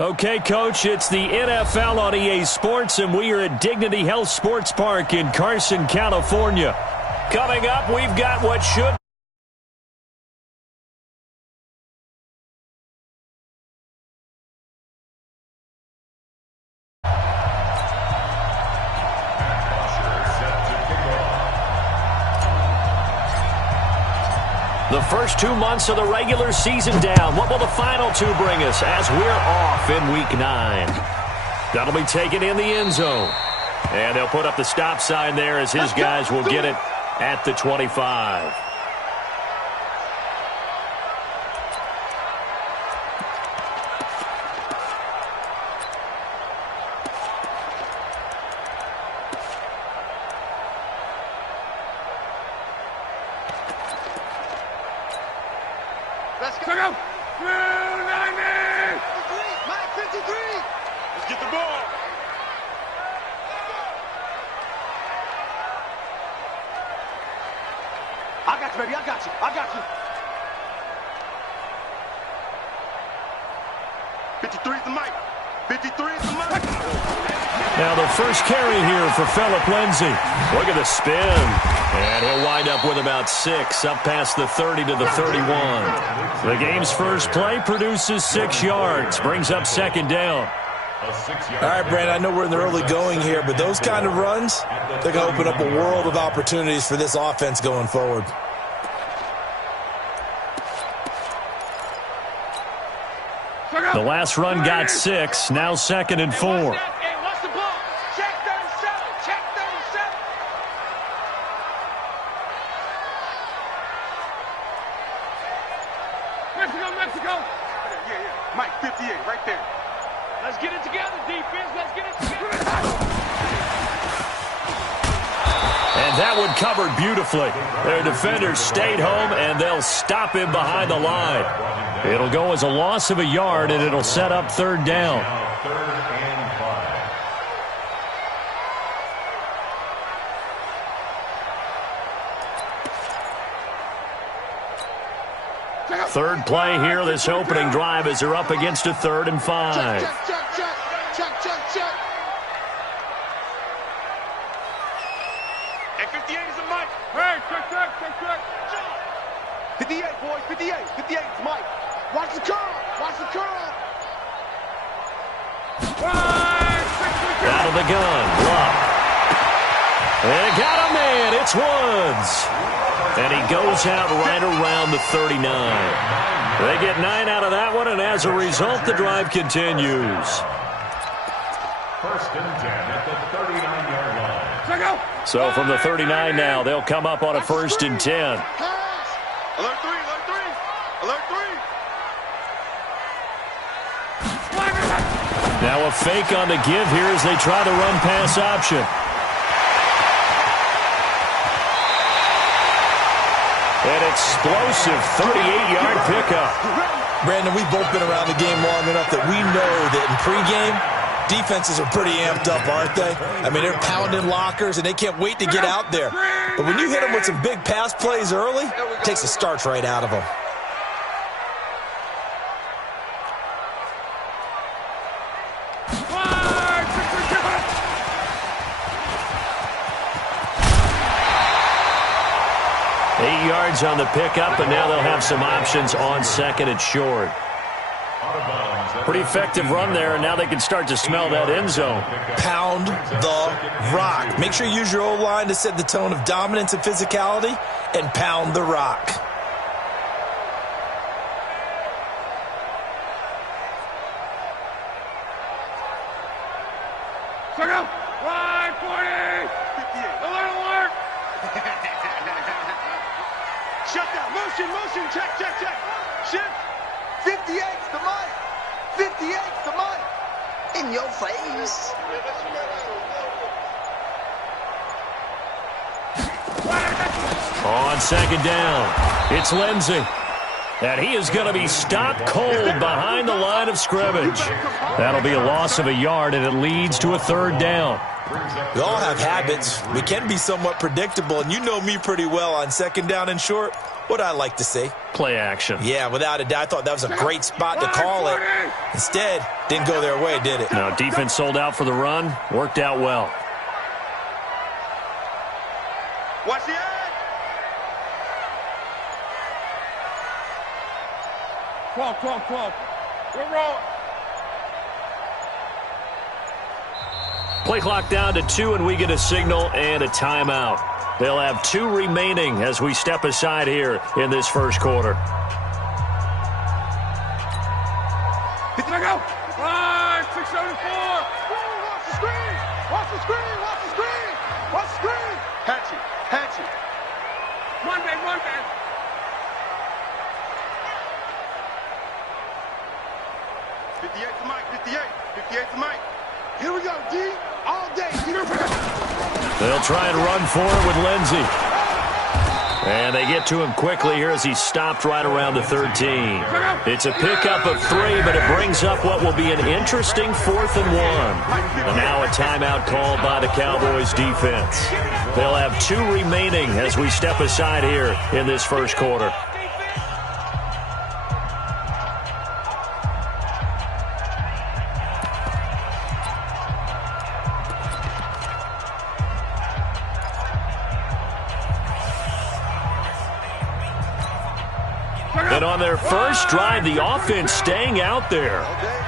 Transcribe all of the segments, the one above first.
Okay, Coach, it's the NFL on EA Sports, and we are at Dignity Health Sports Park in Carson, California. Coming up, we've got what should the first 2 months of the regular season down. What will the final two bring us as we're off in Week 9? That'll be taken in the end zone. And they'll put up the stop sign there as his guys will get it at the 25. Let's go. Mike 53. Let's get the ball. I got you, baby. I got you. I got you. 53 is the mic. 53 is the mic. Now the first carry here for Phillip Lindsay. Look at the spin. And he'll wind up with about 6, up past the 30 to the 31. The game's first play produces 6 yards, brings up second down. All right, Brandon, I know we're in the early going here, but those kind of runs, they're going to open up a world of opportunities for this offense going forward. The last run got 6, now 2nd and 4. Mexico. Yeah. Mike 58 right there. Let's get it together, defense. Let's get it together. And that one covered beautifully. Their defenders stayed home, and they'll stop him behind the line. It'll go as a loss of a yard, and it'll set up 3rd down. Third play here, this opening drive, as they're up against a 3rd and 5. Check. And 58 is a Mike. Hey, check. 58, boys, 58. 58 is Mike. Watch the curl. Out of the gun, Bluff. And got a man, it's Woods. And he goes out right around the 39. They get 9 out of that one, and as a result, the drive continues. 1st and 10 at the 39-yard line. So from the 39 now, they'll come up on a 1st and 10. Alert 3. Now a fake on the give here as they try the run-pass option. An explosive 38-yard pickup. Brandon, we've both been around the game long enough that we know that in pregame, defenses are pretty amped up, aren't they? I mean, they're pounding lockers, and they can't wait to get out there. But when you hit them with some big pass plays early, it takes the starch right out of them. On the pickup, and now they'll have some options on 2nd and short. Pretty effective run there, and now they can start to smell that end zone. Pound the rock. Make sure you use your O-line to set the tone of dominance and physicality, and pound the rock. Check out. Wide 40. 58. Alert. Shut down. Motion. Check. Shift. 58's the mic. 58's the mic. In your face. On 2nd down, it's Lindsay. And he is going to be stopped cold behind the line of scrimmage. That'll be a loss of a yard, and it leads to a 3rd down. We all have habits. We can be somewhat predictable, and you know me pretty well on 2nd down and short. What I like to see. Play action. Yeah, without a doubt. I thought that was a great spot to call it. Instead, didn't go their way, did it? Now, defense sold out for the run. Worked out well. Watch the edge. Twelve. We're rolling. Play clock down to 2, and we get a signal and a timeout. They'll have 2 remaining as we step aside here in this first quarter. Go. 674. Watch the screen. Watch the screen. Watch the screen. Watch the screen. Hatchet. Monday. 58 to Mike. 58 to Mike. Here we go, D. All day. They'll try and run for it with Lindsey. And they get to him quickly here as he stopped right around the 13. It's a pickup of 3, but it brings up what will be an interesting 4th and 1. And now a timeout called by the Cowboys defense. They'll have 2 remaining as we step aside here in this first quarter. And on their first drive, the offense staying out there.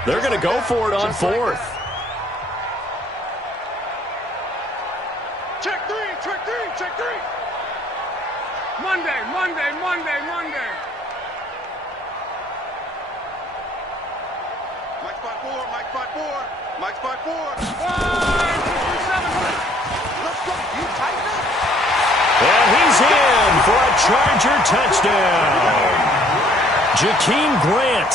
They're going to go for it on 4th. Check three. Monday. Mike spot 4. 1, 2, 7. Let's go. You tighten up. And he's in for a Charger touchdown. Jakeem Grant,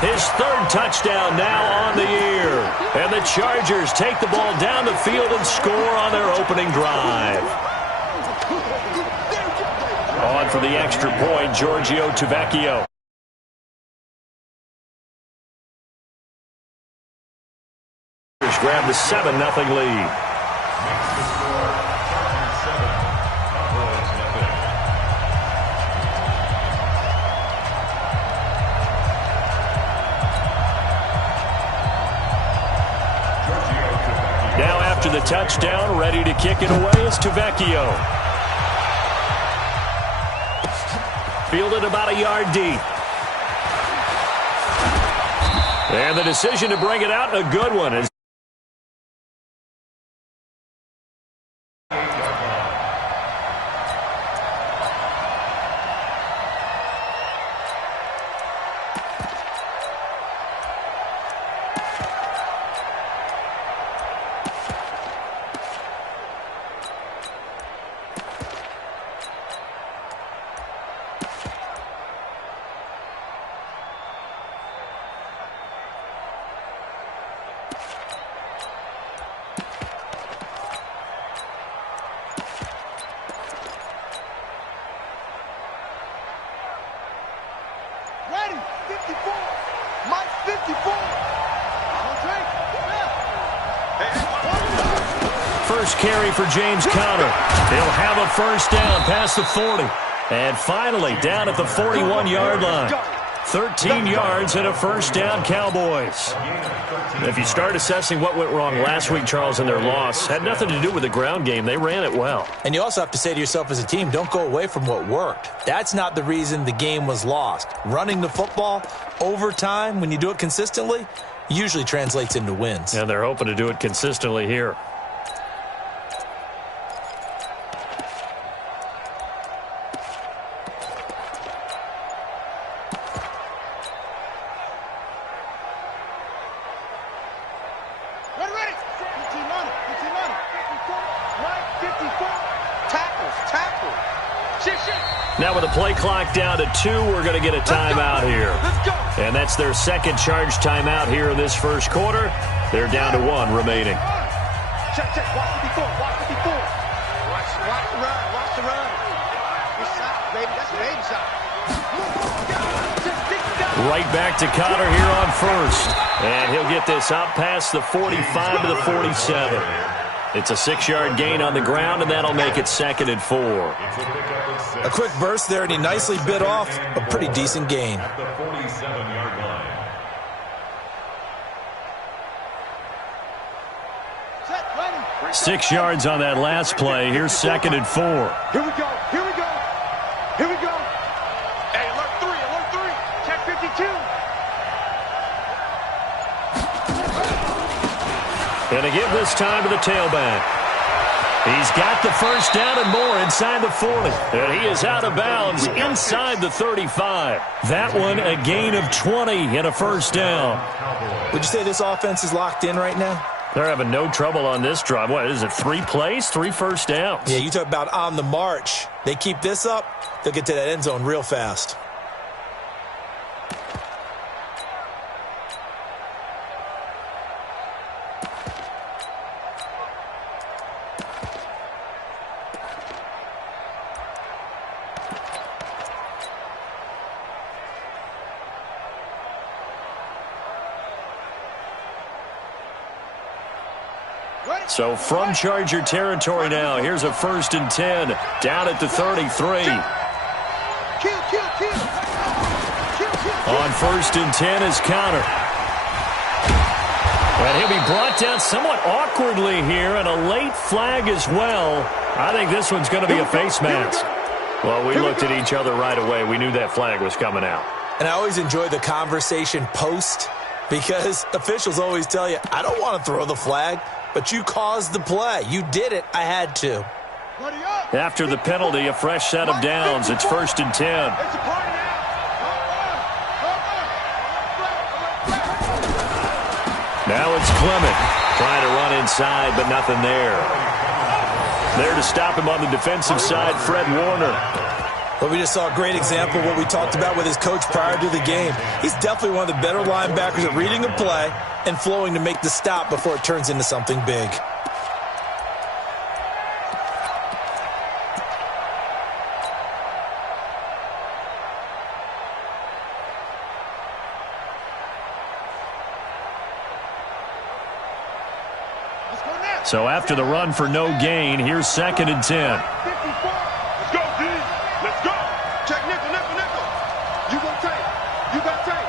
his 3rd touchdown now on the year. And the Chargers take the ball down the field and score on their opening drive. On for the extra point, Giorgio Tavecchio. Grab the 7-0 lead. Now after the touchdown, ready to kick it away is Tavecchio. Fielded about a yard deep. And the decision to bring it out, a good one. Ready. 54. Mike 54. First carry for James Conner. He'll have a first down past the 40. And finally down at the 41-yard line. 13 yards and a first down, Cowboys. If you start assessing what went wrong last week, Charles, in their loss, had nothing to do with the ground game. They ran it well. And you also have to say to yourself as a team, don't go away from what worked. That's not the reason the game was lost. Running the football over time, when you do it consistently, usually translates into wins. And they're hoping to do it consistently here. Now with the play clock down to 2, we're going to get a timeout here. And that's their second charge timeout here in this first quarter. They're down to 1 remaining. Check. Watch the 54. Watch the run. Watch the run. Good shot, baby. That's a baby shot. Right back to Conner here on first. And he'll get this out past the 45 to the 47. It's a 6-yard gain on the ground, and that'll make it 2nd and 4. A quick burst there, and he nicely bit off a pretty decent gain. At the 47-yard line. 6 yards on that last play. Here's 2nd and 4. Here we go. Here we go. Here we go. Hey, alert 3. Alert 3. Check 52. And to give this time to the tailback. He's got the first down and more inside the 40. And he is out of bounds inside the 35. That one a gain of 20 and a first down. Would you say this offense is locked in right now? They're having no trouble on this drive. What is it, 3 plays, 3 first downs? Yeah, you talk about on the march. They keep this up, they'll get to that end zone real fast. So from Charger territory now, here's a 1st and 10 down at the 33. On 1st and 10 is Connor. And he'll be brought down somewhat awkwardly here, and a late flag as well. I think this one's going to be a face mask. Well, we looked at each other right away. We knew that flag was coming out. And I always enjoy the conversation post, because officials always tell you, I don't want to throw the flag, but you caused the play. You did it. I had to. After the penalty, a fresh set of downs. It's 1st and 10. Now it's Clement trying to run inside, but nothing there. There to stop him on the defensive side, Fred Warner. Well, we just saw a great example of what we talked about with his coach prior to the game. He's definitely one of the better linebackers at reading a play and flowing to make the stop before it turns into something big. So after the run for no gain, here's 2nd and 10. Let's go, D. Let's go. Check nickel, nickel, nickel. You gon' take. You got take.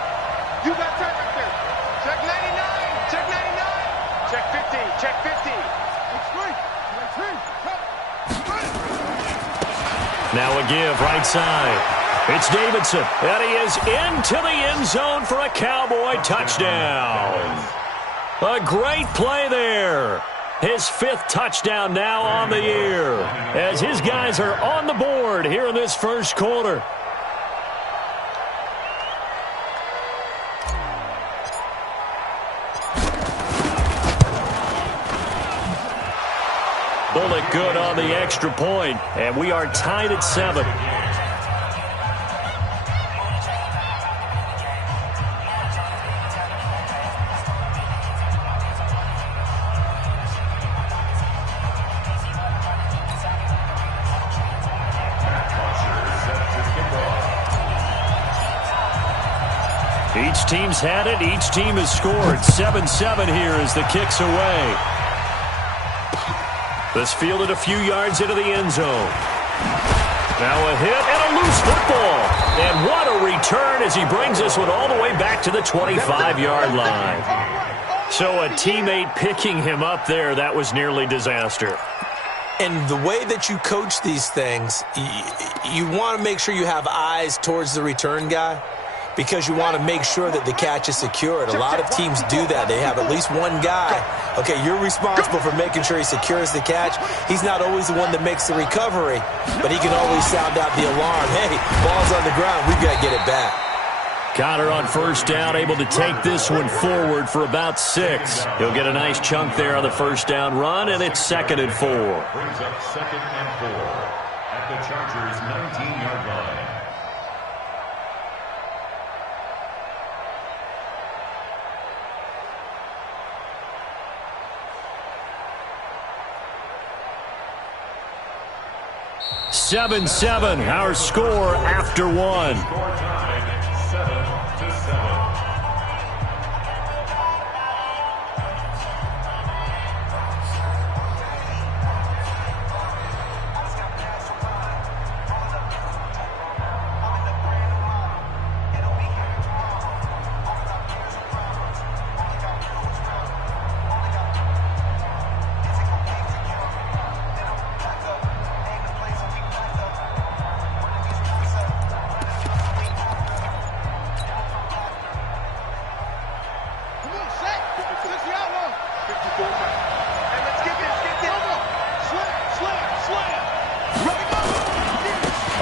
You got take right there. Check 99. Check 99. Check 50. Check 50. Now a give right side. It's Davidson. And he is into the end zone for a Cowboy touchdown. A great play there. His 5th touchdown now on the year, as his guys are on the board here in this first quarter. Bullet good on the extra point, and we are tied at 7. Each team's had it. Each team has scored. 7-7 here as the kick's away. This fielded a few yards into the end zone. Now a hit and a loose football. And what a return as he brings this one all the way back to the 25-yard line. So a teammate picking him up there, that was nearly disaster. And the way that you coach these things, you want to make sure you have eyes towards the return guy, because you want to make sure that the catch is secured. A lot of teams do that. They have at least one guy. Okay, you're responsible for making sure he secures the catch. He's not always the one that makes the recovery, but he can always sound out the alarm. Hey, ball's on the ground. We've got to get it back. Connor on first down, able to take this one forward for about 6. He'll get a nice chunk there on the first down run, and it's 2nd and 4. Brings up 2nd and 4 at the Chargers' 19-yard line. Seven, our score after 1. Score tied 7-7.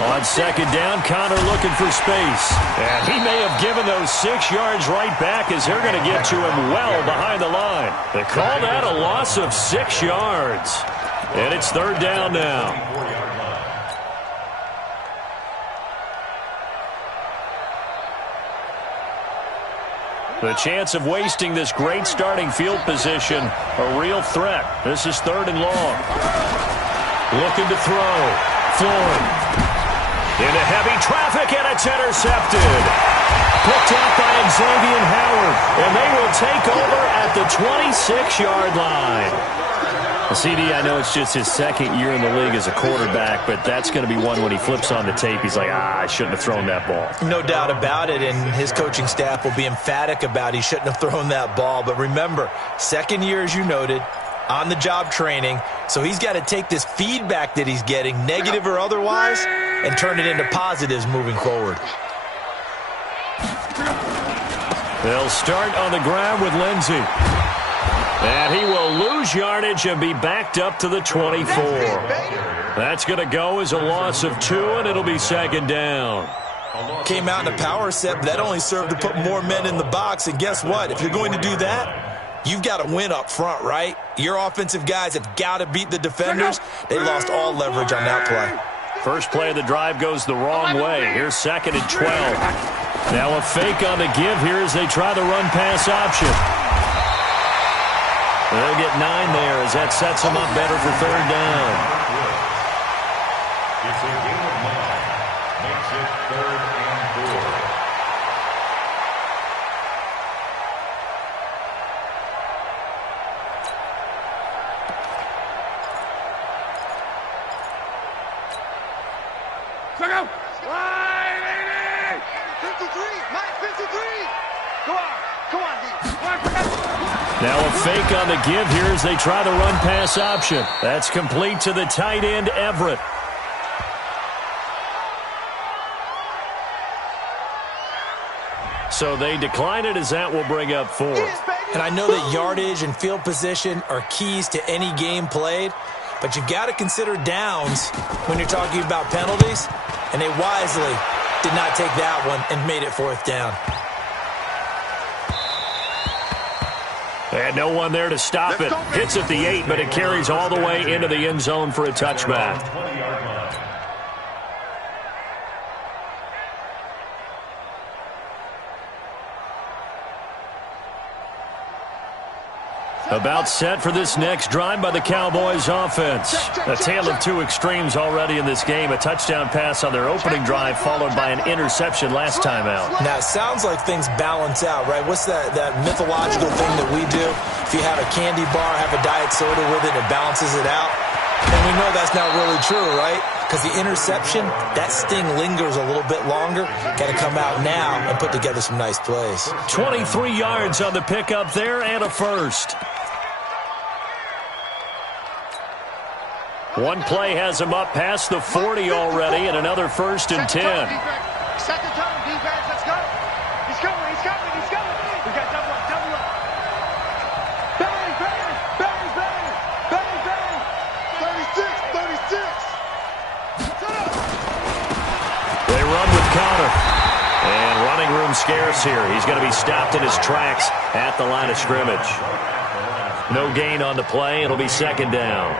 On second down, Connor looking for space. And he may have given those 6 yards right back as they're going to get to him well behind the line. They call that a loss of 6 yards. And it's third down now. The chance of wasting this great starting field position, a real threat. This is third and long. Looking to throw. Floyd. Into heavy traffic, and it's intercepted. Picked up by Xavier Howard, and they will take over at the 26-yard line. CD, I know it's just his second year in the league as a quarterback, but that's going to be one when he flips on the tape. He's like, I shouldn't have thrown that ball. No doubt about it, and his coaching staff will be emphatic about he shouldn't have thrown that ball. But remember, second year, as you noted, on-the-job training, so he's got to take this feedback that he's getting, negative or otherwise, and turn it into positives moving forward. They'll start on the ground with Lindsey. And he will lose yardage and be backed up to the 24. That's going to go as a loss of 2, and it'll be second down. Came out in a power set, but that only served to put more men in the box. And guess what? If you're going to do that, you've got to win up front, right? Your offensive guys have got to beat the defenders. They lost all leverage on that play. First play of the drive goes the wrong way. Here's second and 12. Now a fake on the give here as they try the run-pass option. They'll get 9 there as that sets them up better for third down. It's a gain of 9. Makes it third and 4. Check out. 53. Mike, 53. Come on, D. Now a fake on the give here as they try the run-pass option. That's complete to the tight end, Everett. So they decline it as that will bring up 4. And I know that yardage and field position are keys to any game played, but you've got to consider downs when you're talking about penalties, and they wisely did not take that one and made it fourth down. And no one there to stop it. Hits at the 8, but it carries all the way into the end zone for a touchback. About set for this next drive by the Cowboys offense. A tale of 2 extremes already in this game. A touchdown pass on their opening drive followed by an interception last time out. Now, it sounds like things balance out, right? What's that mythological thing that we do? If you have a candy bar, have a diet soda with it, it balances it out. And we know that's not really true, right? Because the interception, that sting lingers a little bit longer. Got to come out now and put together some nice plays. 23 yards on the pickup there and a first. One play has him up past the 40 already, and another first and 10. Second time, defense, let's go. He's coming. We got double up. Bang. 36. They run with Connor. And running room scarce here. He's going to be stopped in his tracks at the line of scrimmage. No gain on the play. It'll be second down.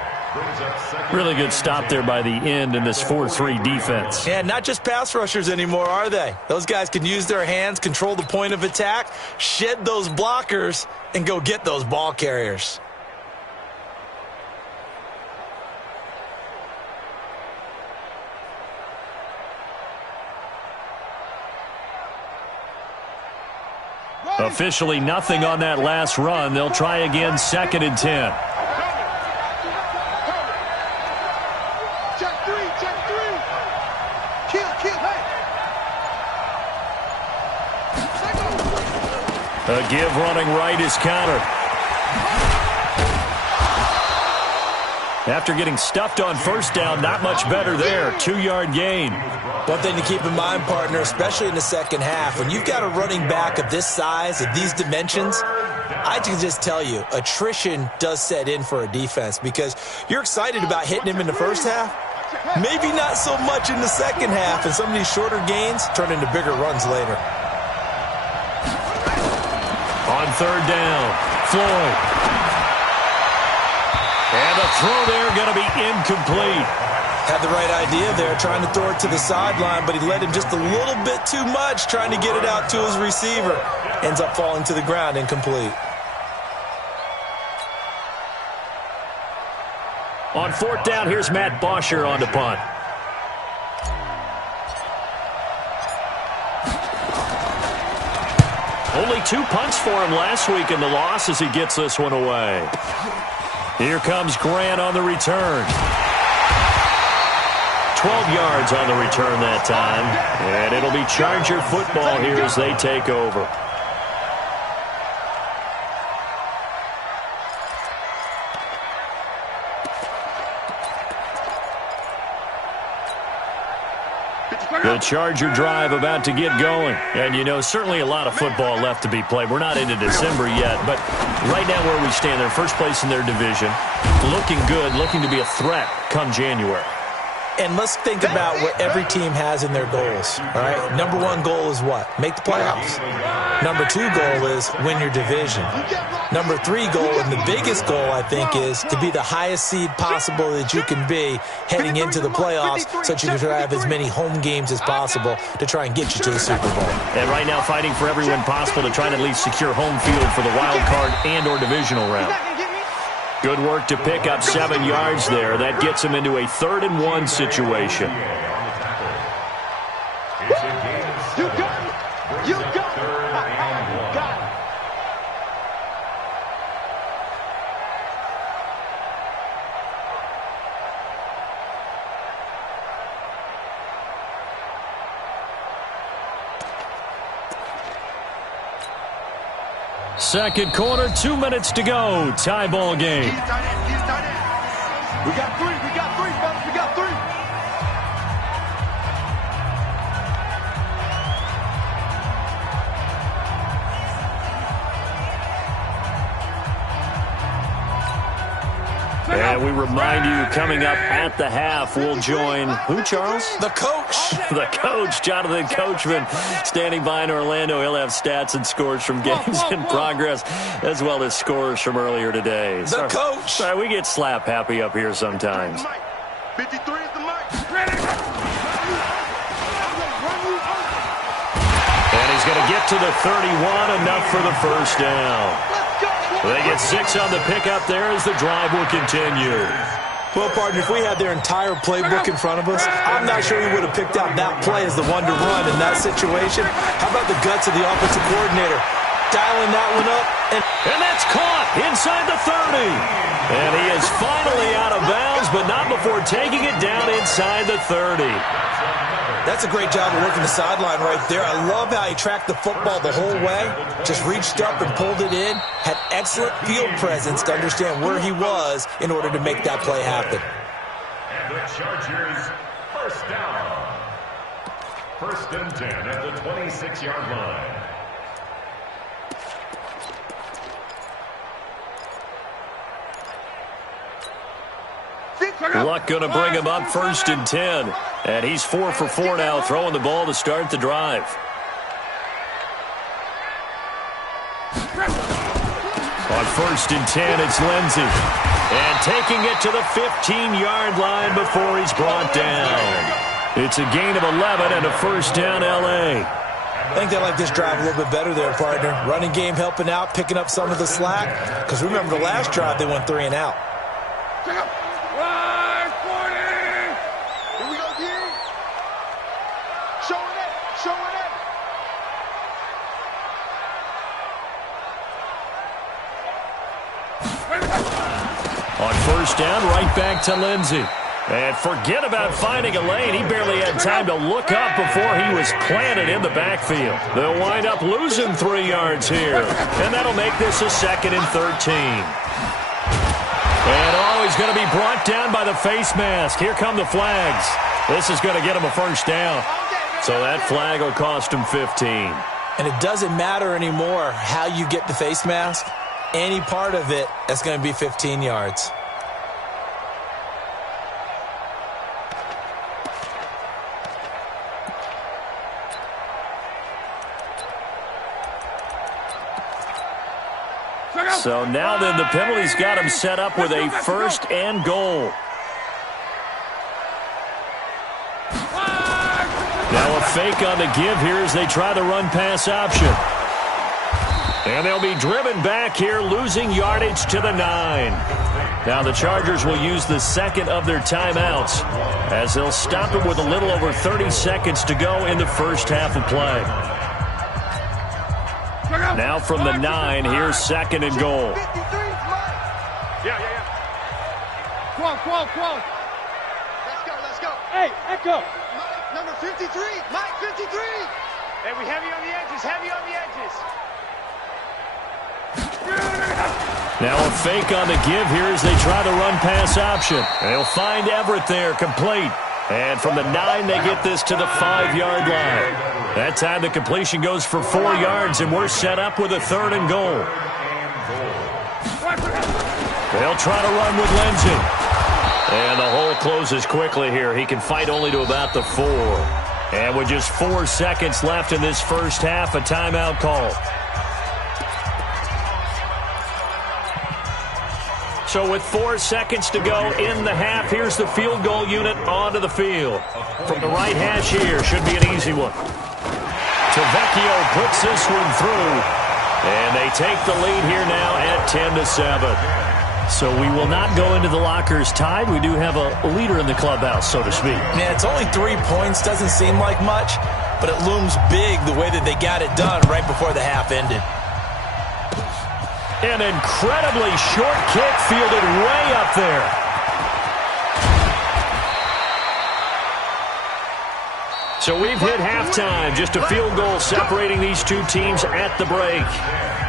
Really good stop there by the end in this 4-3 defense. Yeah, not just pass rushers anymore, are they? Those guys can use their hands, control the point of attack, shed those blockers, and go get those ball carriers. Officially nothing on that last run. They'll try again, second and 10. A give running right is Connor. After getting stuffed on first down, not much better there. 2-yard gain. One thing to keep in mind, partner, especially in the second half, when you've got a running back of this size, of these dimensions, I can just tell you, attrition does set in for a defense because you're excited about hitting him in the first half, Maybe not so much in the second half, and some of these shorter gains turn into bigger runs later. On third down, Floyd. And the throw there going to be incomplete. Had the right idea there, trying to throw it to the sideline, but he led him just a little bit too much, trying to get it out to his receiver. Ends up falling to the ground, incomplete. On fourth down, here's Matt Bosher on the punt. Only 2 punts for him last week in the loss as he gets this one away. Here comes Grant on the return. 12 yards on the return that time. And it'll be Charger football here as they take over. The Charger drive about to get going. And, you know, certainly a lot of football left to be played. We're not into December yet, but right now where we stand, they're first place in their division. Looking good, looking to be a threat come January. And let's think about what every team has in their goals, all right? Number 1 goal is what? Make the playoffs. Number 2 goal is win your division. Number 3 goal, and the biggest goal, I think, is to be the highest seed possible that you can be heading into the playoffs so that you can have as many home games as possible to try and get you to the Super Bowl. And right now fighting for every win possible to try to at least secure home field for the wild card and or divisional round. Good work to pick up 7 yards there. That gets him into a 3rd and 1 situation. You got it. You got it. Got it. Second quarter, 2 minutes to go. Tie ball game. We got 3. We got 3, fellas. We got 3. And we remind you, coming up at the half, we'll join who, Charles? The coach. The coach, Jonathan Coachman, standing by in Orlando. He'll have stats and scores from games in progress, as well as scores from earlier today. The coach. Sorry, we get slap happy up here sometimes. 53 is the mic. And he's going to get to the 31, enough for the first down. They get 6 on the pickup there as the drive will continue. Well, partner, if we had their entire playbook in front of us, I'm not sure we would have picked out that play as the one to run in that situation. How about the guts of the offensive coordinator? Dialing that one up. And that's caught inside the 30. And he is finally out of bounds, but not before taking it down inside the 30. That's a great job of working the sideline right there. I love how he tracked the football the whole way. Just reached up and pulled it in. Had excellent field presence to understand where he was in order to make that play happen. And the Chargers, first down. 1st and 10 at the 26-yard line. Luck going to bring him up 1st and 10. And he's 4 for 4 now, throwing the ball to start the drive. On 1st and 10, it's Lindsey. And taking it to the 15-yard line before he's brought down. It's a gain of 11 and a first down, L.A. I think they like this drive a little bit better there, partner. Running game helping out, picking up some of the slack. Because remember the last drive, they went 3 and out. On first down, right back to Lindsey. And forget about finding a lane. He barely had time to look up before he was planted in the backfield. They'll wind up losing 3 yards here. And that'll make this a 2nd and 13. And he's going to be brought down by the face mask. Here come the flags. This is going to get him a first down. So that flag will cost him 15. And it doesn't matter anymore how you get the face mask. Any part of it, that's going to be 15 yards. So now then, the penalty's got him set up with a 1st and goal. Now a fake on the give here as they try the run-pass option. And they'll be driven back here, losing yardage to the 9. Now the Chargers will use the 2nd of their timeouts as they'll stop it with a little over 30 seconds to go in the first half of play. Now from the 9, here's 2nd and goal. Yeah. Come on. Let's go. Hey, echo. Mike, number 53. Mike, 53. Hey, we heavy on the edges. Now a fake on the give here as they try the run-pass option. They'll find Everett there, complete. And from the 9, they get this to the 5-yard line. That time the completion goes for 4 yards, and we're set up with a 3rd and goal. They'll try to run with Lindsey. And the hole closes quickly here. He can fight only to about the 4. And with just 4 seconds left in this first half, a timeout call. So with 4 seconds to go in the half, here's the field goal unit onto the field. From the right hash here, should be an easy one. Tavecchio puts this one through. And they take the lead here now at 10-7. So we will not go into the lockers tied. We do have a leader in the clubhouse, so to speak. Yeah, it's only 3 points. Doesn't seem like much, but it looms big the way that they got it done right before the half ended. An incredibly short kick fielded way up there. So we've hit halftime. Just a field goal separating these two teams at the break.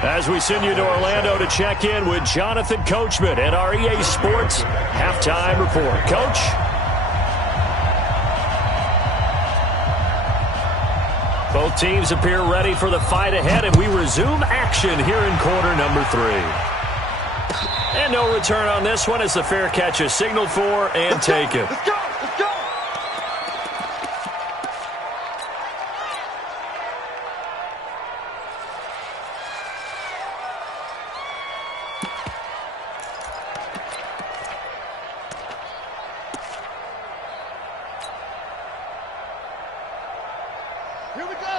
As we send you to Orlando to check in with Jonathan Coachman at our EA Sports Halftime Report. Coach? Both teams appear ready for the fight ahead, and we resume action here in quarter number 3. And no return on this one as the fair catch is signaled for and taken. Let's go.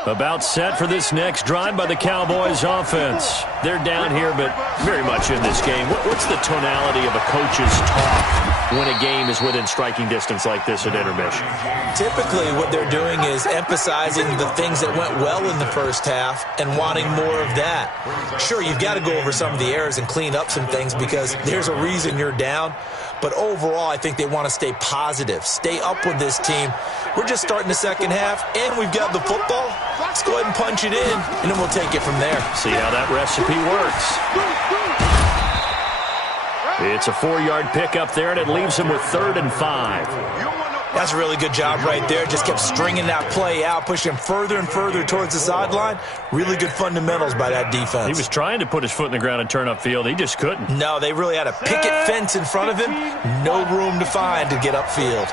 About set for this next drive by the Cowboys offense. They're down here, but very much in this game. What's the tonality of a coach's talk when a game is within striking distance like this at intermission? Typically, what they're doing is emphasizing the things that went well in the first half and wanting more of that. Sure, you've got to go over some of the errors and clean up some things because there's a reason you're down. But overall, I think they want to stay positive, stay up with this team. We're just starting the second half, and we've got the football. Let's go ahead and punch it in, and then we'll take it from there. See how that recipe works. It's a 4-yard pickup there, and it leaves him with 3rd and 5. That's a really good job right there. Just kept stringing that play out, pushing further and further towards the sideline. Really good fundamentals by that defense. He was trying to put his foot in the ground and turn upfield. He just couldn't. No, they really had a picket fence in front of him. No room to find to get upfield.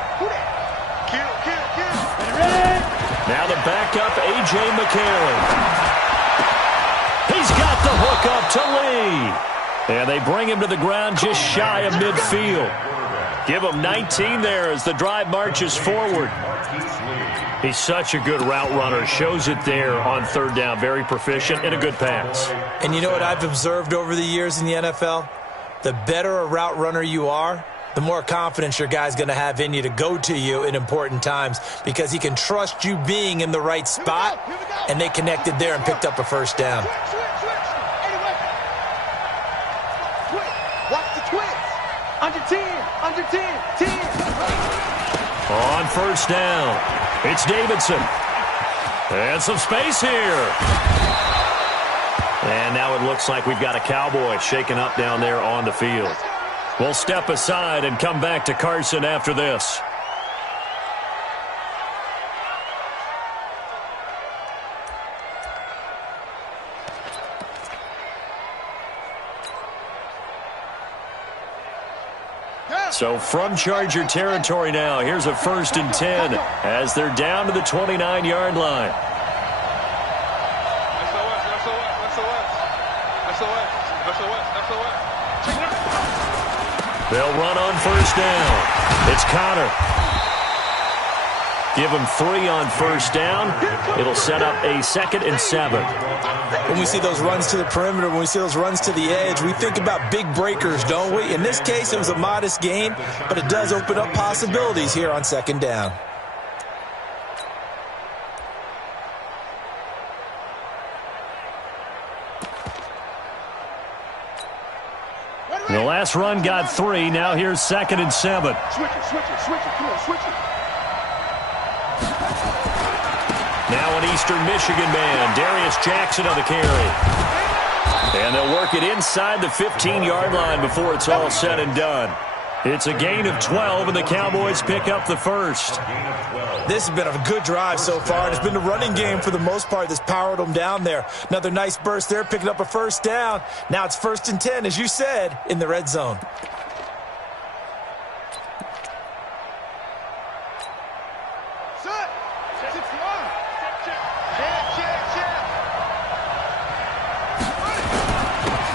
Now the backup, A.J. McCarron. He's got the hook up to Lee. And they bring him to the ground just shy of midfield. Give him 19 there as the drive marches forward. He's such a good route runner. Shows it there on 3rd down. Very proficient and a good pass. And you know what I've observed over the years in the NFL? The better a route runner you are, the more confidence your guy's going to have in you to go to you in important times because he can trust you being in the right spot, and they connected there and picked up a 1st down. Watch the twist. Under 10. On 1st down, it's Davidson. And some space here. And now it looks like we've got a Cowboy shaken up down there on the field. We'll step aside and come back to Carson after this. So from Charger territory now, here's a 1st and 10 as they're down to the 29-yard line. They'll run on first down. It's Connor. Give him 3 on first down. It'll set up a 2nd and 7. When we see those runs to the perimeter, when we see those runs to the edge, we think about big breakers, don't we? In this case, it was a modest gain, but it does open up possibilities here on 2nd down. The last run got 3. Now here's 2nd and 7. Switch it, switch it, switch it. Come on, switch it. Now an Eastern Michigan man, Darius Jackson on the carry. And they'll work it inside the 15-yard line before it's all said and done. It's a gain of 12, and the Cowboys pick up the first. This has been a good drive so far. It's been the running game for the most part that's powered them down there. Another nice burst there, picking up a first down. Now it's 1st and 10, as you said, in the red zone.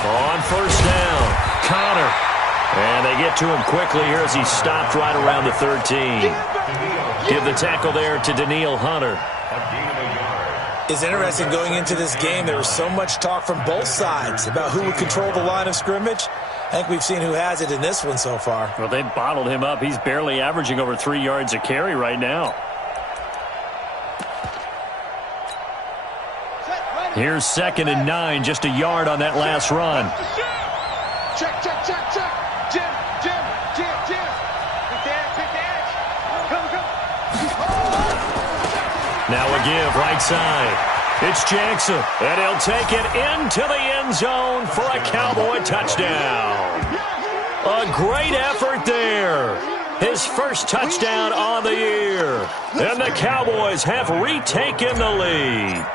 On first down, Connor. And they get to him quickly here as he stopped right around the 13. Give the tackle there to Daniil Hunter. It's interesting going into this game. There was so much talk from both sides about who would control the line of scrimmage. I think we've seen who has it in this one so far. Well, they bottled him up. He's barely averaging over 3 yards a carry right now. Here's 2nd and 9, just a yard on that last run. Check, check, check, check. Jim, Jim, Jim, Jim. Big dash, big dash. Come, come. Now a give right side. It's Jackson, and he'll take it into the end zone for a Cowboy touchdown. A great effort there. His first touchdown on the year. And the Cowboys have retaken the lead.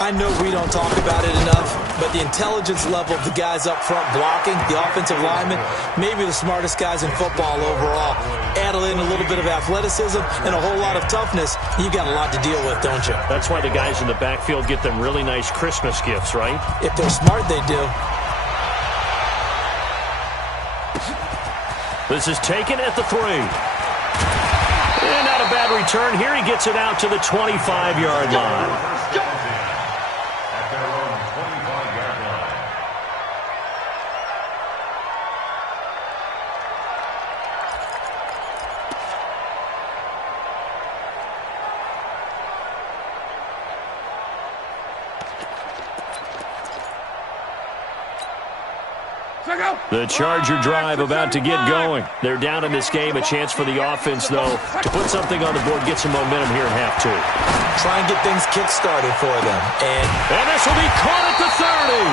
I know we don't talk about it enough, but the intelligence level of the guys up front blocking, the offensive linemen, maybe the smartest guys in football overall. Add in a little bit of athleticism and a whole lot of toughness, you got a lot to deal with, don't you? That's why the guys in the backfield get them really nice Christmas gifts, right? If they're smart, they do. This is taken at the 3. And not a bad return. Here he gets it out to the 25-yard line. The Charger drive about to get going. They're down in this game. A chance for the offense, though, to put something on the board, get some momentum here in half 2. Try and get things kick-started for them. And this will be caught at the 30.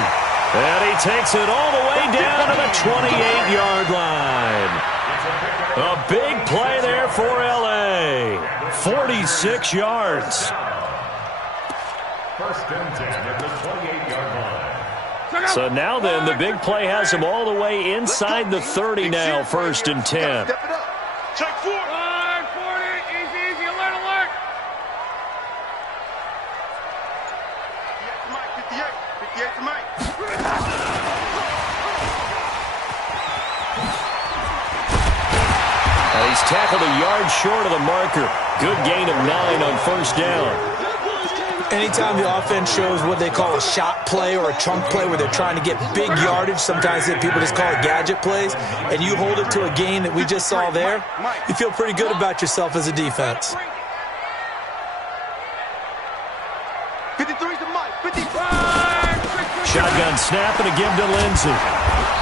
And he takes it all the way down to the 28-yard line. A big play there for L.A. 46 yards. 1st and 10 at the 28-yard line. So now then, the big play has him all the way inside the 30 now, 1st and 10. Step it up. Check 4. 40. Easy, easy. Alert, alert. 58 to Mike. 58 to Mike. And he's tackled a yard short of the marker. Good gain of 9 on first down. anytime the offense shows what they call a shot play or a chunk play where they're trying to get big yardage, sometimes people just call it gadget plays, and you hold it to a gain that we just saw there, you feel pretty good about yourself as a defense. 53 to Mike. 55. Shotgun snap and a give to Lindsey.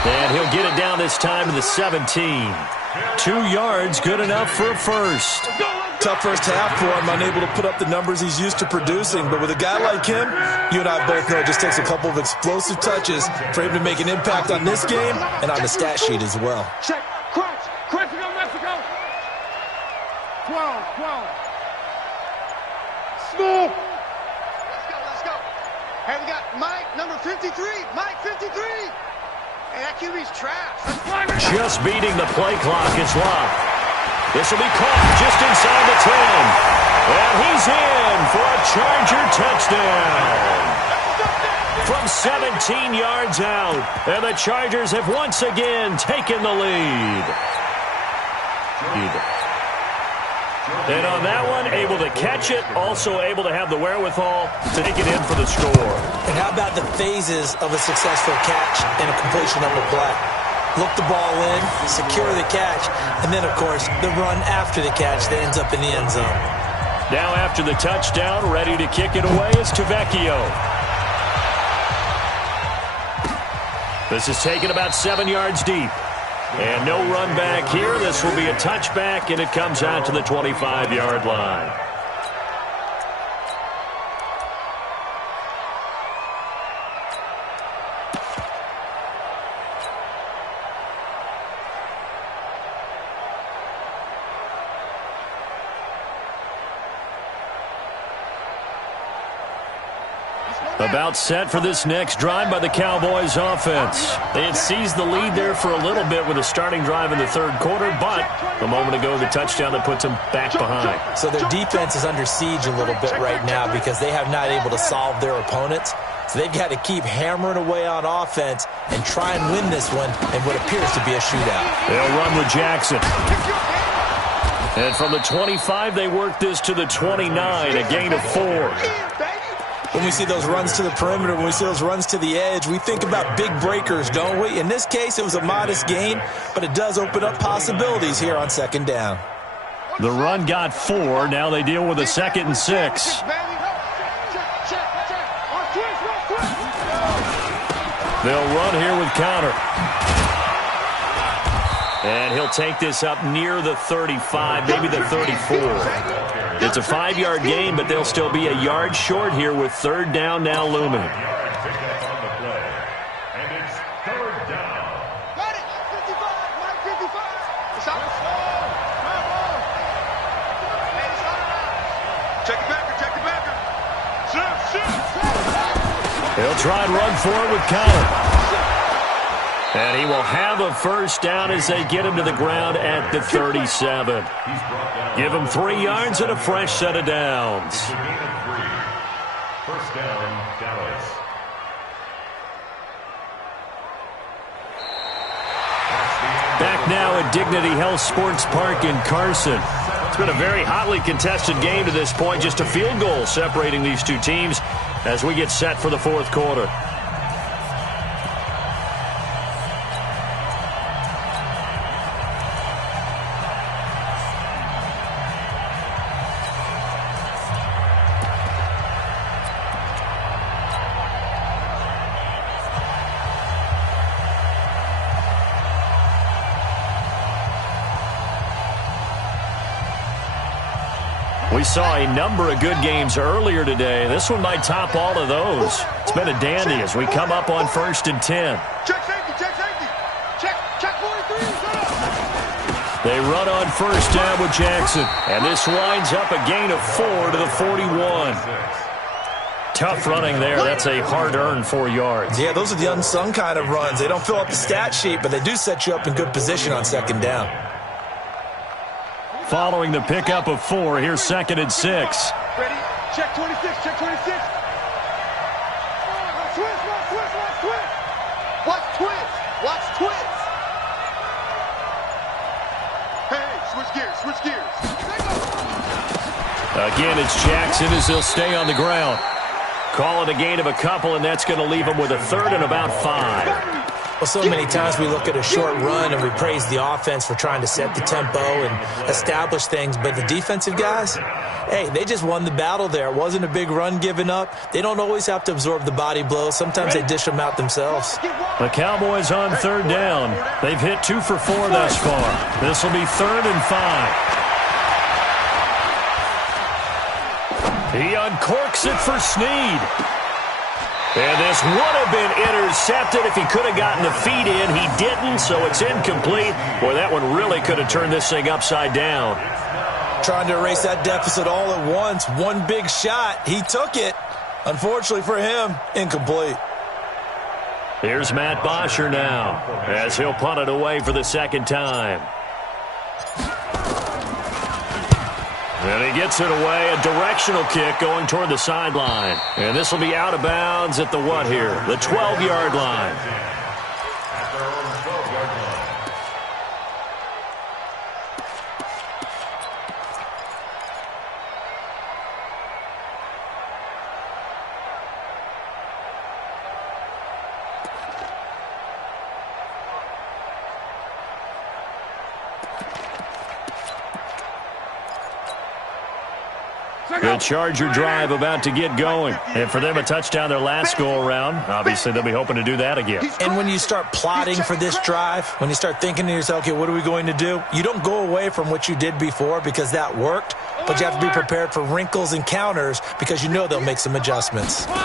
And he'll get it down this time to the 17. 2 yards, good enough for a first. Tough first half for him, unable to put up the numbers he's used to producing. But with a guy like him, you and I both know it just takes a couple of explosive touches for him to make an impact on this game and on the stat sheet as well. Check. Crunch. Crunching on Mexico. 12. Smooth. Let's go. Hey, we got Mike, number 53. Mike, 53. Hey, that QB's trash. Just beating the play clock is locked. This will be caught just inside the 10. And he's in for a Charger touchdown. from 17 yards out. And the Chargers have once again taken the lead. And on that one, able to catch it, also able to have the wherewithal to take it in for the score. And how about the phases of a successful catch and a completion of a play? Look the ball in, secure the catch, and then, of course, the run after the catch that ends up in the end zone. Now after the touchdown, ready to kick it away is Tavecchio. This is taken about 7 yards deep. And no run back here. This will be a touchback, and it comes out to the 25-yard line. About set for this next drive by the Cowboys offense. They had seized the lead there for a little bit with a starting drive in the third quarter, but a moment ago the touchdown that puts them back behind. So their defense is under siege a little bit right now because they have not able to solve their opponents. So they've got to keep hammering away on offense and try and win this one in what appears to be a shootout. They'll run with Jackson. And from the 25, they work this to the 29, a gain of 4. When we see those runs to the perimeter, when we see those runs to the edge, we think about big breakers, don't we? In this case, it was a modest gain, but it does open up possibilities here on second down. The run got 4. Now they deal with a 2nd and 6. They'll run here with Counter. And he'll take this up near the 35, maybe the 34. It's a 5-yard gain, but they'll still be a yard short here with third down now looming. And it's third down. Got it. 55. Mike 55. It's out. Check it backer. Check it backer. Shoot. He'll try and run for it with Counter. And he will have a first down as they get him to the ground at the 37. Give him 3 yards and a fresh set of downs. First down, Dallas. Back now at Dignity Health Sports Park in Carson. It's been a very hotly contested game to this point. Just a field goal separating these two teams as we get set for the fourth quarter. We saw a number of good games earlier today. This one might top all of those. It's been a dandy as we come up on 1st and 10. Check safety. Check safety. Check 43. They run on first down with Jackson. And this winds up a gain of 4 to the 41. Tough running there. That's a hard-earned 4 yards. Yeah, those are the unsung kind of runs. They don't fill up the stat sheet, but they do set you up in good position on second down. Following the pickup of 4, here's 2nd and 6. Ready? Check 26. Check 26. Watch twist. Hey, switch gears. Again, it's Jackson as he'll stay on the ground. Call it a gain of a couple, and that's going to leave him with a 3rd and about 5. Well, so many times we look at a short run and we praise the offense for trying to set the tempo and establish things, but the defensive guys, hey, they just won the battle there. It wasn't a big run given up. They don't always have to absorb the body blows. Sometimes they dish them out themselves. The Cowboys on third down. They've hit 2 for 4 thus far. This will be 3rd and 5. He uncorks it for Snead. And this would have been intercepted if he could have gotten the feet in. He didn't, so it's incomplete. Boy, that one really could have turned this thing upside down. Trying to erase that deficit all at once. One big shot. He took it. Unfortunately for him, incomplete. Here's Matt Bosher now as he'll punt it away for the 2nd time. And he gets it away, a directional kick going toward the sideline. And this will be out of bounds at the what here? The 12-yard line. At their own 12-yard line. The Charger drive about to get going. And for them, a touchdown their last go-around. Obviously, they'll be hoping to do that again. And when you start plotting for this drive, when you start thinking to yourself, okay, what are we going to do? You don't go away from what you did before because that worked, but you have to be prepared for wrinkles and counters because you know they'll make some adjustments. And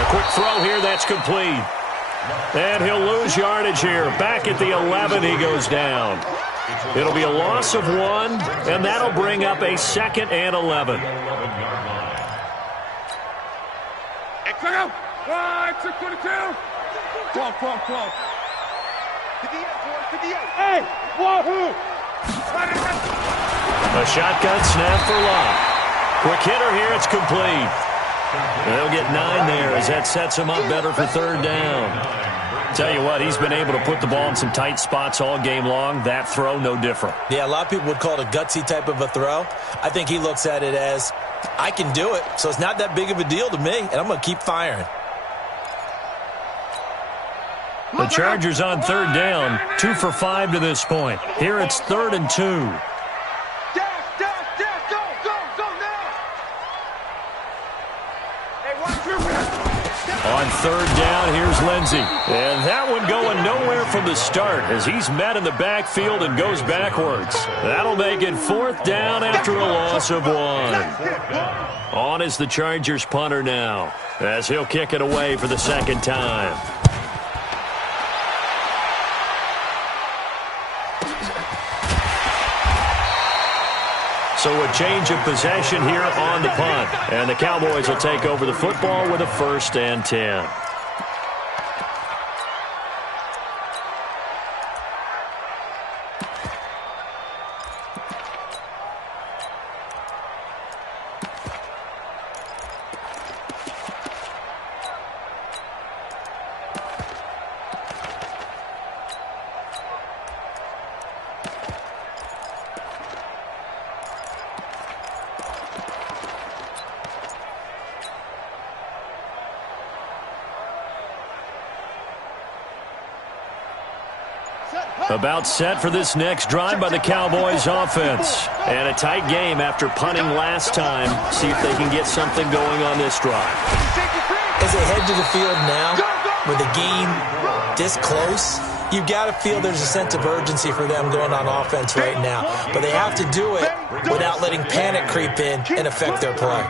a quick throw here, that's complete. And he'll lose yardage here. Back at the 11, he goes down. It'll be a loss of 1, and that'll bring up a 2nd and 11. A shotgun snap for Locke. Quick hitter here, it's complete. They'll get 9 there as that sets him up better for 3rd down. Tell you what, he's been able to put the ball in some tight spots all game long. That throw, no different. Yeah, a lot of people would call it a gutsy type of a throw. I think he looks at it as, I can do it, so it's not that big of a deal to me, and I'm going to keep firing. The Chargers on 3rd down, 2 for 5 to this point. Here it's 3rd and 2. On 3rd down, here's Lindsey. And that one going nowhere from the start as he's met in the backfield and goes backwards. That'll make it 4th down after a loss of 1. On is the Chargers punter now as he'll kick it away for the 2nd time. So a change of possession here on the punt. And the Cowboys will take over the football with a 1st and 10. About set for this next drive by the Cowboys offense. And a tight game after punting last time. See if they can get something going on this drive. As they head to the field now, with the game this close, you've got to feel there's a sense of urgency for them going on offense right now. But they have to do it without letting panic creep in and affect their play.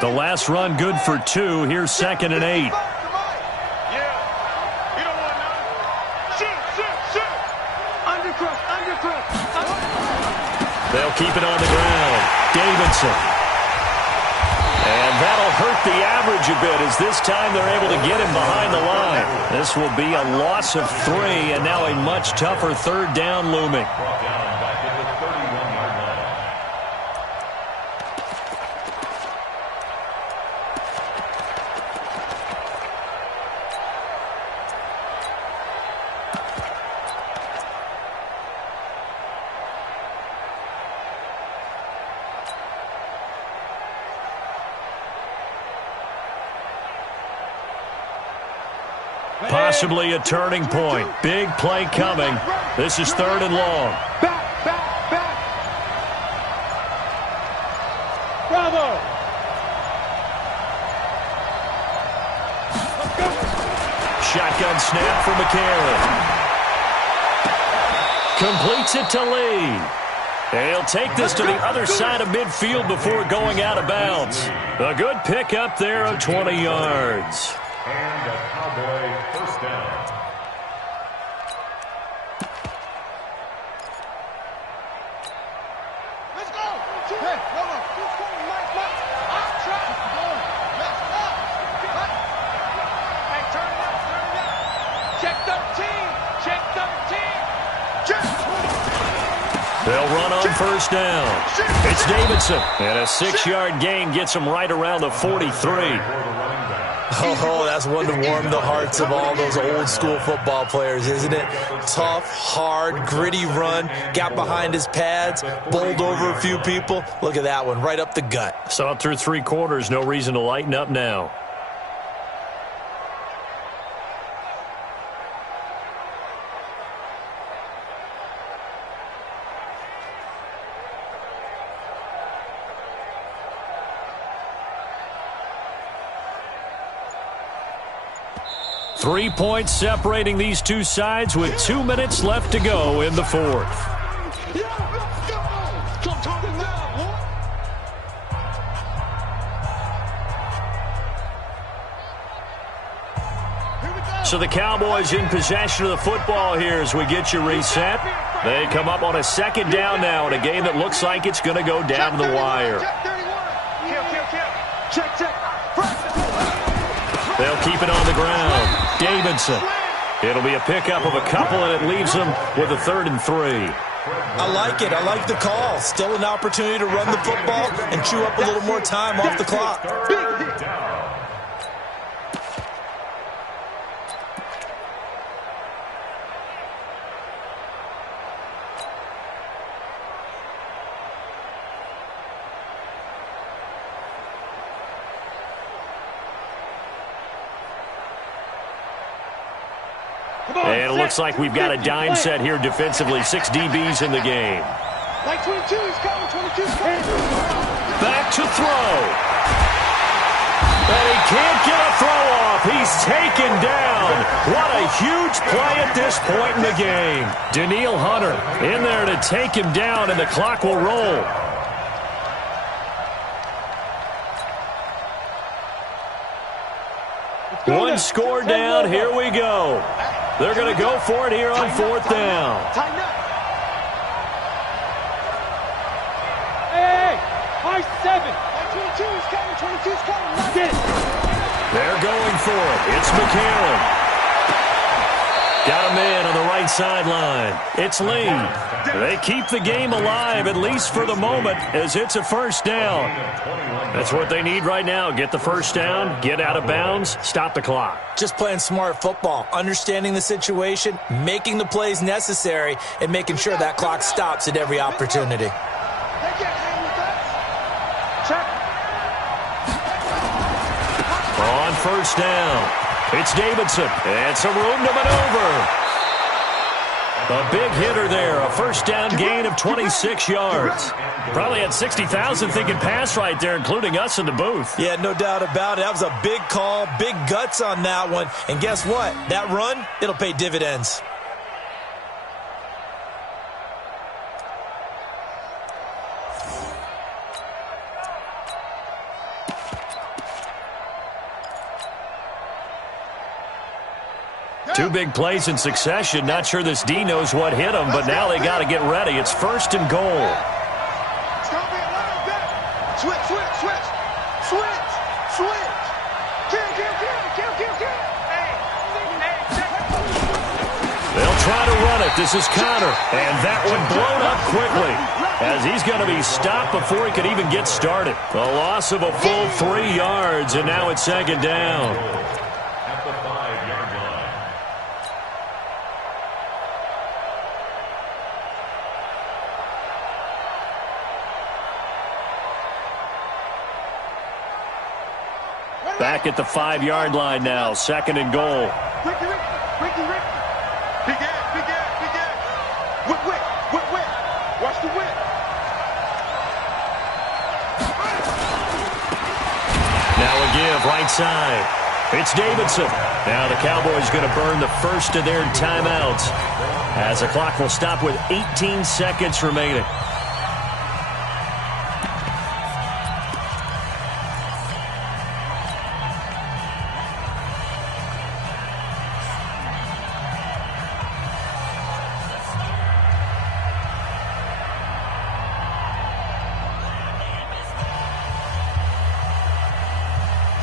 The last run good for 2. Here's 2nd and 8. They'll keep it on the ground. Davidson. And that'll hurt the average a bit as this time they're able to get him behind the line. This will be a loss of 3 and now a much tougher 3rd down looming. Possibly a turning point. Big play coming. This is 3rd and long. Bravo! Shotgun snap for McCarron. Completes it to Lee. And he'll take this to the other side of midfield before going out of bounds. A good pick up there of 20 yards. And a Cowboy 1st down. They'll run on first down. It's Davidson. And a 6-yard gain gets him right around the 43. Oh, that's one to warm the hearts of all those old-school football players, isn't it? Tough, hard, gritty run. Got behind his pads, bowled over a few people. Look at that one, right up the gut. Saw it through 3 quarters. No reason to lighten up now. Three points separating these two sides with 2 minutes left to go in the fourth. So the Cowboys in possession of the football here as we get you reset. They come up on a 2nd down now in a game that looks like it's going to go down to the wire. They'll keep it on the ground. Davidson. It'll be a pickup of a couple, and it leaves them with a 3rd and 3. I like it. I like the call. Still an opportunity to run the football and chew up a little more time off the clock. And it looks like we've got a dime set here defensively. 6 DBs in the game. Like 22, he's coming. 22's coming. Back to throw. And he can't get a throw off. He's taken down. What a huge play at this point in the game. Danielle Hunter in there to take him down, and the clock will roll. One score down. Here we go. They're going to go for it here on 4th down. Tighten up. Hey, high 7. 22's coming. 22's coming. Not it. They're going for it. It's McCarron. Got a man on the right sideline. It's Lee. They keep the game alive, at least for the moment, as it's a 1st down. That's what they need right now. Get the 1st down, get out of bounds, stop the clock. Just playing smart football, understanding the situation, making the plays necessary, and making sure that clock stops at every opportunity. On 1st down, it's Davidson. It's a room to maneuver. A big hitter there, a 1st down gain of 26 yards. Probably had 60,000 thinking pass right there, including us in the booth. Yeah, no doubt about it. That was a big call, big guts on that one. And guess what? That run, it'll pay dividends. Two big plays in succession. Not sure this D knows what hit him, but now they got to get ready. It's 1st and goal. It's going to be a little bit. Switch. Kill. They'll try to run it. This is Connor, and that one blown up quickly as he's going to be stopped before he could even get started. A loss of a full 3 yards, and now it's 2nd down. At the 5-yard line. Back at the 5-yard line now, 2nd and goal. Ricky. Big ass. Whip. Watch the whip. Now a give, right side. It's Davidson. Now the Cowboys going to burn the first of their timeouts as the clock will stop with 18 seconds remaining.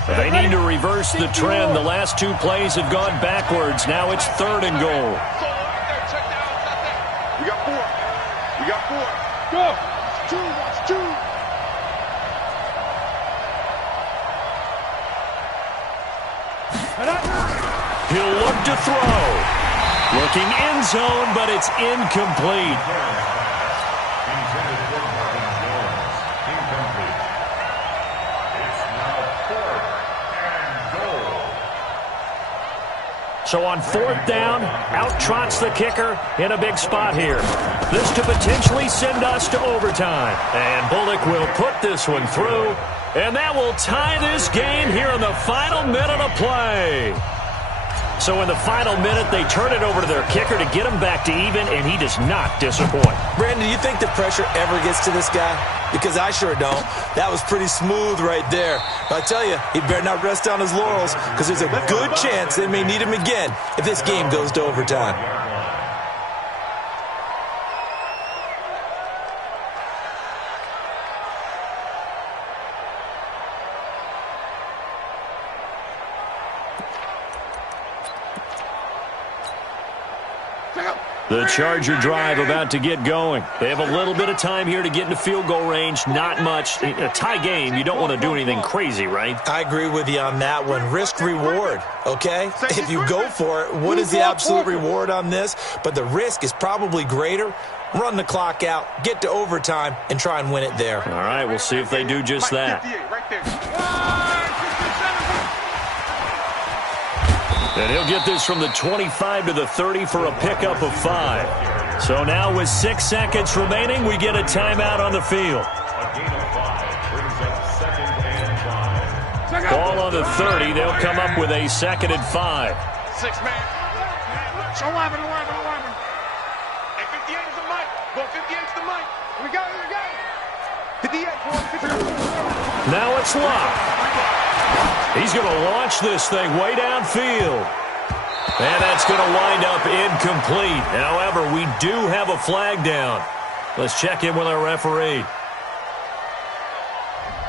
They need to reverse the trend. The last 2 plays have gone backwards. Now it's 3rd and goal. We got 4. got 4. Go. Watch 2. He'll look to throw. Looking end zone, but it's incomplete. So on 4th down, out trots the kicker in a big spot here. This to potentially send us to overtime. And Bullock will put this one through. And that will tie this game here in the final minute of play. So in the final minute, they turn it over to their kicker to get him back to even, and he does not disappoint. Brandon, do you think the pressure ever gets to this guy? Because I sure don't. That was pretty smooth right there. But I tell you, he better not rest on his laurels, because there's a good chance they may need him again if this game goes to overtime. The Charger drive about to get going. They have a little bit of time here to get into field goal range. Not much. A tie game, you don't want to do anything crazy, right? I agree with you on that one. Risk-reward, okay? If you go for it, what is the absolute reward on this? But the risk is probably greater. Run the clock out, get to overtime, and try and win it there. All right, we'll see if they do just that. And he'll get this from the 25 to the 30 for a pickup of 5. So now with 6 seconds remaining, we get a timeout on the field. A gain of 5 brings up 2nd and 5. Ball on the 30. They'll come up with a 2nd and 5. 6 man. 11. Hey, 58 is the mic. Go 58 is the mic. We go. 58. Now it's locked. He's going to launch this thing way downfield. And that's going to wind up incomplete. However, we do have a flag down. Let's check in with our referee.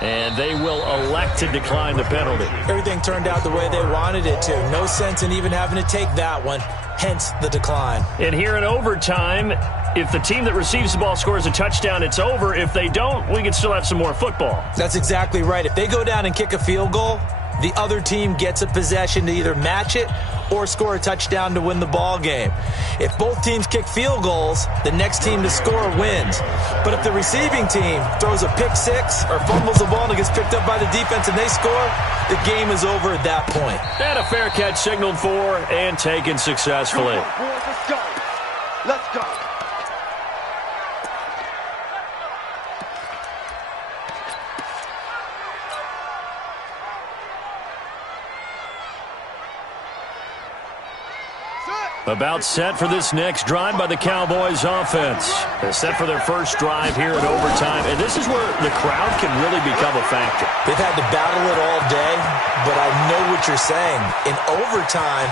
And they will elect to decline the penalty. Everything turned out the way they wanted it to. No sense in even having to take that one. Hence the decline. And here in overtime, if the team that receives the ball scores a touchdown, it's over. If they don't, we can still have some more football. That's exactly right. If they go down and kick a field goal, the other team gets a possession to either match it or score a touchdown to win the ball game. If both teams kick field goals, the next team to score wins. But if the receiving team throws a pick six or fumbles the ball and it gets picked up by the defense and they score, the game is over at that point. And a fair catch signaled for and taken successfully. Let's go. Let's go. About set for this next drive by the Cowboys offense. They're set for their first drive here in overtime. And this is where the crowd can really become a factor. They've had to battle it all day, but I know what you're saying. In overtime,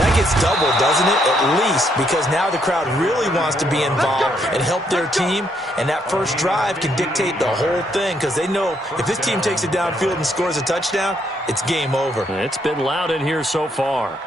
that gets doubled, doesn't it? At least, because now the crowd really wants to be involved and help their team. And that first drive can dictate the whole thing because they know if this team takes it downfield and scores a touchdown, it's game over. It's been loud in here so far.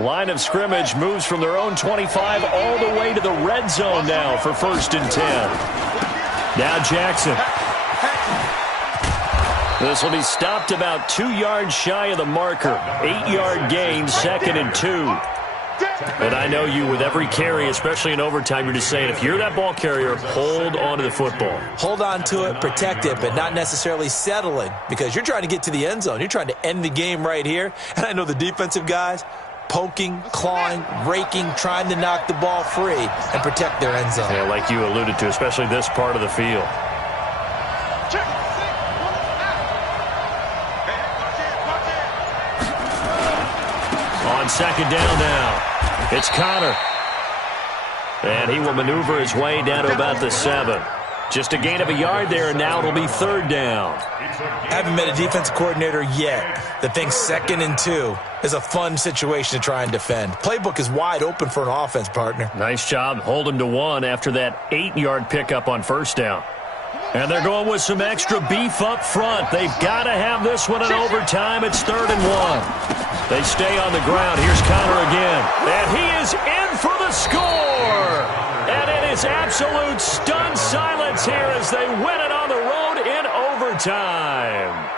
Line of scrimmage moves from their own 25 all the way to the red zone now for 1st and 10. Now Jackson. This will be stopped about 2 yards shy of the marker. 8-yard gain, 2nd and 2. And I know you, with every carry, especially in overtime, you're just saying, if you're that ball carrier, hold on to the football. Hold on to it, protect it, but not necessarily settling because you're trying to get to the end zone. You're trying to end the game right here. And I know the defensive guys, poking, clawing, raking, trying to knock the ball free and protect their end zone. Yeah, like you alluded to, especially this part of the field. On 2nd down now, it's Connor. And he will maneuver his way down to about the 7. Just a gain of a yard there, and now it'll be 3rd down. Haven't met a defensive coordinator yet that thinks 2nd and 2 is a fun situation to try and defend. Playbook is wide open for an offense, partner. Nice job holding to 1 after that 8-yard pickup on 1st down. And they're going with some extra beef up front. They've got to have this one in overtime. It's 3rd and 1. They stay on the ground. Here's Connor again. And he is in for the score. And it is absolute stunned silence here as they win it on the road in overtime.